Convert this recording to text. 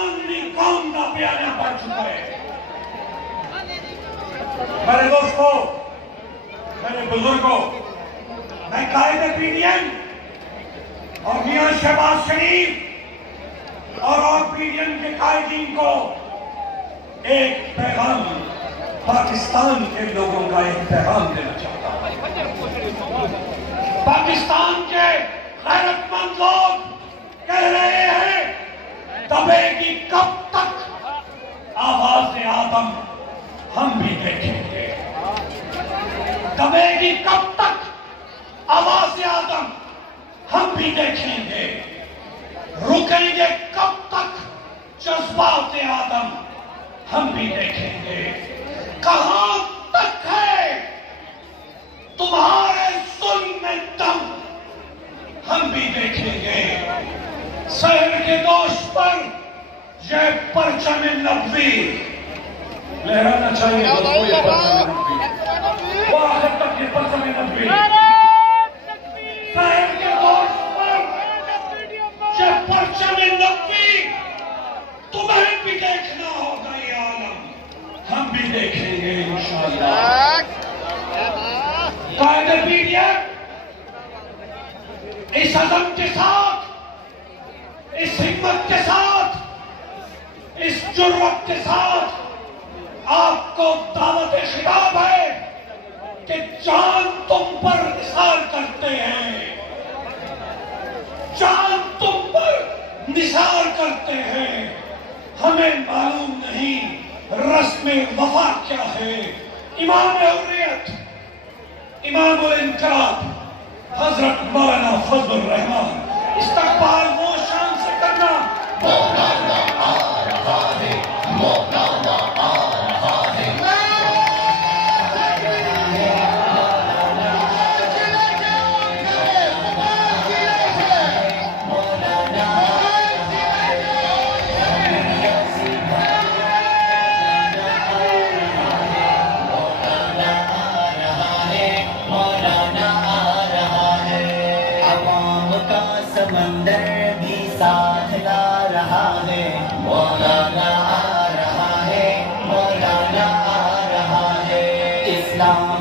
पाकिस्तान की कौम का बयाना पड़ चुका है। मेरे दोस्तों, मेरे बुजुर्गों, मैं कायदे पीडीएम और मियां शहबाज शरीफ और पीडीएम के कायदीन को एक पैगाम, पाकिस्तान के लोगों का एक पैगाम देना चाहता हूं। पाकिस्तान के गैरतमंद लोग कह रहे हैं, दबेगी कब तक आवाज़ आदम, हम भी देखेंगे। दबेगी कब तक आवाज़ आदम, हम भी देखेंगे। रुकेंगे कब तक जज्बात आदम, हम भी देखेंगे। कहां तक है तुम्हारे जुल्म में दम, हम भी देखेंगे। शहर के दोष पर यह परचम नबवी लहराना चाहिए। दोस्तों, ये परचम नबवी वो आखिर तक ये परचम नबवी शहर के दोष पर यह परचम नबवी तुम्हें भी देखना होगा। ये आलम हम भी देखेंगे इंशाअल्लाह। कायदे पीडीएम इस अज़म के साथ, इस हिम्मत के साथ, इस जुर्रत के साथ आपको दावत खिताब है कि जान तुम पर निसार करते हैं, जान तुम पर निसार करते हैं। हमें मालूम नहीं रस्म वफा क्या है। इमाम हुर्रियत, इमामुल इनकलाब हजरत मौलाना फजलुर रहमान इस्तकबाल वो शान से करना। मौलाना आ रहा है, मौलाना आ रहा है। समंदर भी साथ ला रहा है, मौलाना आ रहा है, मौलाना आ रहा है। इस्लाम